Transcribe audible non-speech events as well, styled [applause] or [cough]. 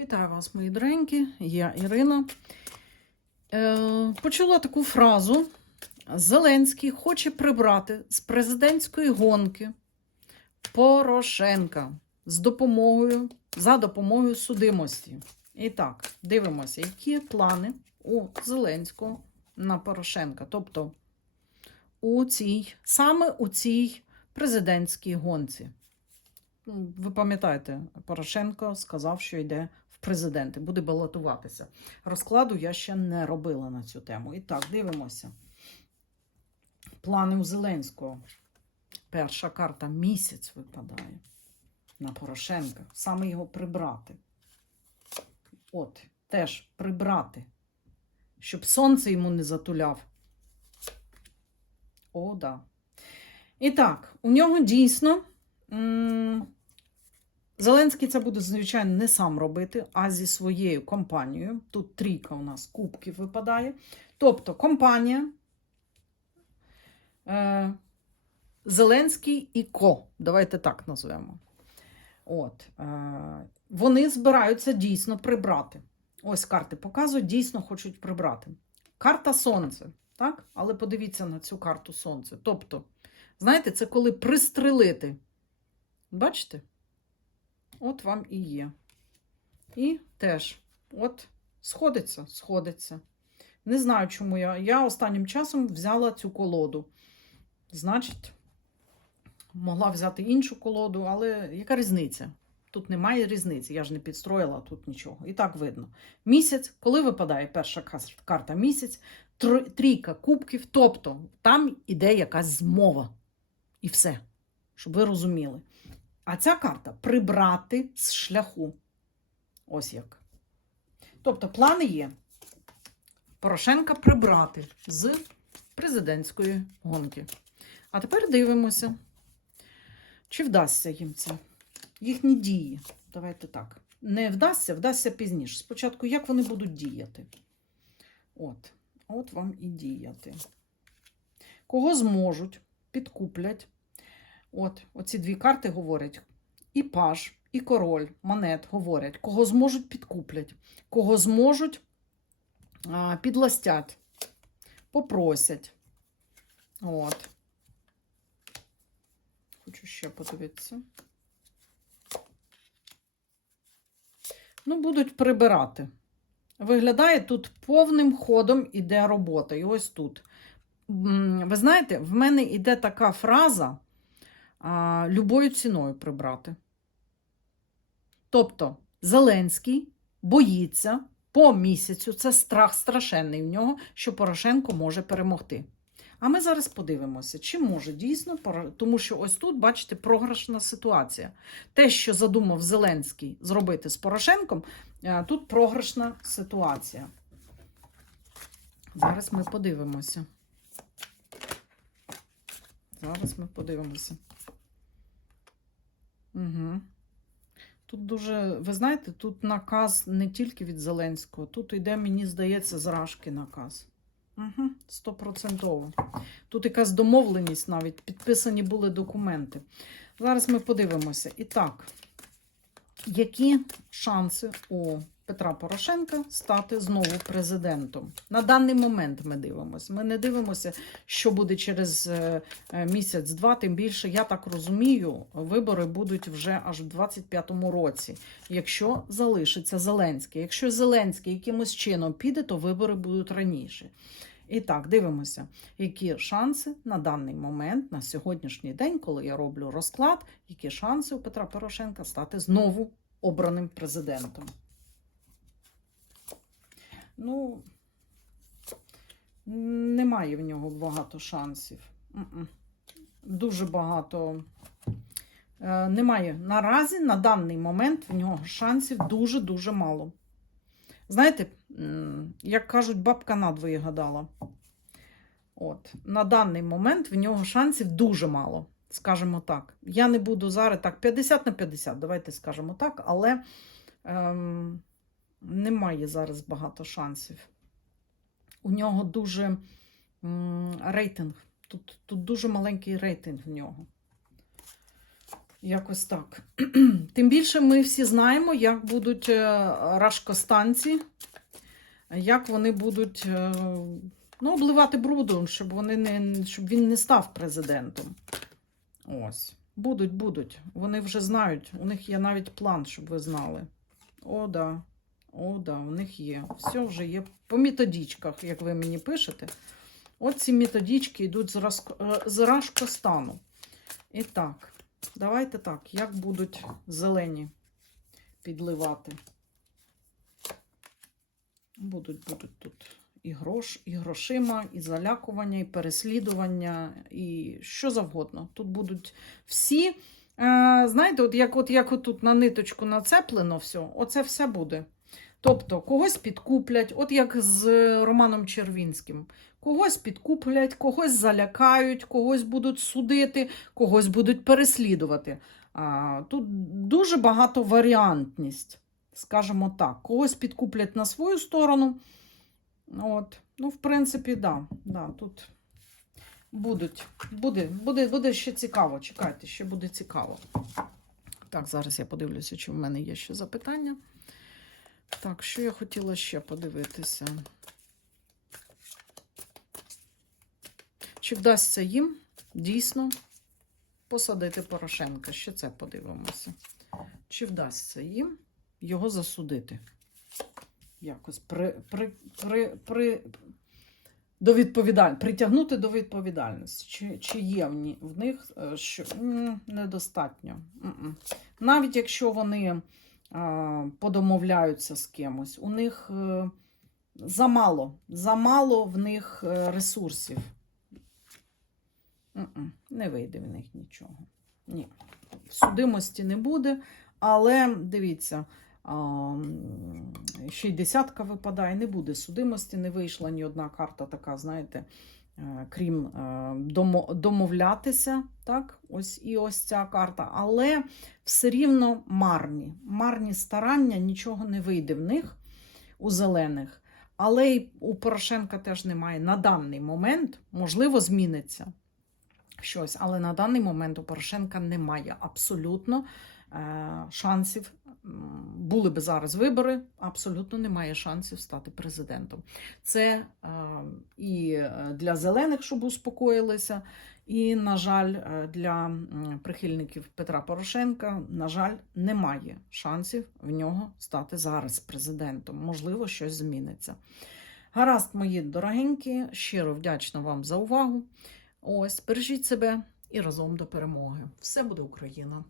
Вітаю вас, мої доренькі, я Ірина. Е, почула таку фразу: Зеленський хоче прибрати з президентської гонки Порошенка з допомогою, за допомогою судимості. І так, дивимося, які плани у Зеленського на Порошенка. Тобто у цій, саме у цій президентській гонці. Ви пам'ятаєте, Порошенко сказав, що йде в президенти, буде балотуватися. Розкладу я ще не робила на цю тему. І так, дивимося. Плани у Зеленського. Перша карта місяць випадає на Порошенка. Саме його прибрати. От, теж прибрати. Щоб сонце йому не затуляв. О, да. І так, у нього дійсно. Зеленський це буде, звичайно, не сам робити, а зі своєю компанією. Тут трійка у нас кубків випадає. Тобто компанія е, Зеленський і Ко. Давайте так назвемо. От, е, вони збираються дійсно прибрати. Ось карти показують, дійсно хочуть прибрати. Карта Сонце, так? Але подивіться на цю карту Сонце. Тобто, знаєте, це коли пристрелити. Бачите? От вам і є. І теж, от, сходиться, сходиться. Не знаю, чому я. Я останнім часом взяла цю колоду. Значить, могла взяти іншу колоду, але яка різниця? Тут немає різниці, я ж не підстроїла тут нічого. І так видно. Місяць, коли випадає перша карта місяць, трійка кубків, тобто там іде якась змова. І все, щоб ви розуміли. А ця карта прибрати з шляху. Ось як. Тобто плани є. Порошенка прибрати з президентської гонки. А тепер дивимося, чи вдасться їм це. Їхні дії. Давайте так. Не вдасться, вдасться пізніше. Спочатку, як вони будуть діяти. От. От вам і діяти. Кого зможуть, підкуплять. От, оці дві карти говорять: і паж, і король, монет говорять, кого зможуть підкуплять, кого зможуть підластять, попросять. От. Хочу ще подивитися. Ну, будуть прибирати. Виглядає, тут повним ходом іде робота. І ось тут. Ви знаєте, в мене йде така фраза а, любою ціною прибрати. Тобто Зеленський боїться по місяцю, це страх страшенний в нього, що Порошенко може перемогти. А ми зараз подивимося, чи може дійсно, тому що ось тут, бачите, програшна ситуація. Те, що задумав Зеленський зробити з Порошенком, е, тут програшна ситуація. Зараз ми подивимося. Зараз ми подивимося. Угу. Тут дуже, ви знаєте, тут наказ не тільки від Зеленського, тут йде, мені здається, з Рашки наказ. Угу, стопроцентово. Тут якась домовленість навіть, підписані були документи. Зараз ми подивимося. І так, які шанси у Петра Порошенка стати знову президентом? На даний момент ми дивимося. Ми не дивимося, що буде через е, е, місяць-два, тим більше, я так розумію, вибори будуть вже аж в 25-му році, якщо залишиться Зеленський. Якщо Зеленський якимось чином піде, то вибори будуть раніше. І так, дивимося, які шанси на даний момент, на сьогоднішній день, коли я роблю розклад, які шанси у Петра Порошенка стати знову обраним президентом. Ну, немає в нього багато шансів. Дуже багато. Е, Немає наразі, на даний момент, в нього шансів дуже-дуже мало. Знаєте, як кажуть, бабка надвоє гадала. От, на даний момент в нього шансів дуже мало, скажімо так. Я не буду зараз так, 50 на 50, давайте скажемо так, але ем, немає зараз багато шансів. У нього дуже м, рейтинг. Тут, тут дуже маленький рейтинг в нього. Якось так. [clears throat] Тим більше ми всі знаємо, як будуть е, рашкостанці, як вони будуть е, ну, обливати брудом, щоб, вони не, щоб він не став президентом. Ось. Будуть, будуть. Вони вже знають. У них є навіть план, щоб ви знали. О, да. О, да, у них є. Все вже є по методичках, як ви мені пишете. От ці методички йдуть е, з Рашкостану. І так, давайте так, як будуть зелені підливати. Будуть, будуть тут і грош, і грошима, і залякування, і переслідування, і що завгодно. Тут будуть всі. Е, знаєте, от як, от як тут на ниточку нацеплено все, оце все буде. Тобто когось підкуплять, от як з Романом Червінським. Когось підкуплять, когось залякають, когось будуть судити, когось будуть переслідувати. А, тут дуже багато варіантність, скажімо так. Когось підкуплять на свою сторону. От. Ну, в принципі, да, да, тут будуть, буде, буде, буде ще цікаво. Чекайте, ще буде цікаво. Так, зараз я подивлюся, чи в мене є ще запитання. Так, що я хотіла ще подивитися? Чи вдасться їм дійсно посадити Порошенка? Ще це подивимося. Чи вдасться їм його засудити? Якось при, при, при, при, до відповідаль... притягнути до відповідальності. Чи, чи є в, них е, що недостатньо. Навіть якщо вони подомовляються з кимось, у них е, замало, замало в них е, ресурсів. Не вийде в них нічого. Ні. Судимості не буде, але дивіться, ще й десятка випадає, не буде судимості, не вийшла ні одна карта така, знаєте, крім е, домовлятися. Так? Ось і ось ця карта. Але все рівно марні. Марні старання, нічого не вийде в них у зелених. Але й у Порошенка теж немає на даний момент, можливо, зміниться щось, але на даний момент у Порошенка немає абсолютно е, шансів. Були би зараз вибори, абсолютно немає шансів стати президентом. Це е, і е, для зелених, щоб успокоїлися, і, на жаль, е, для прихильників Петра Порошенка, на жаль, немає шансів в нього стати зараз президентом. Можливо, щось зміниться. Гаразд, мої дорогенькі, щиро вдячна вам за увагу. Ось, бережіть себе і разом до перемоги. Все буде Україна!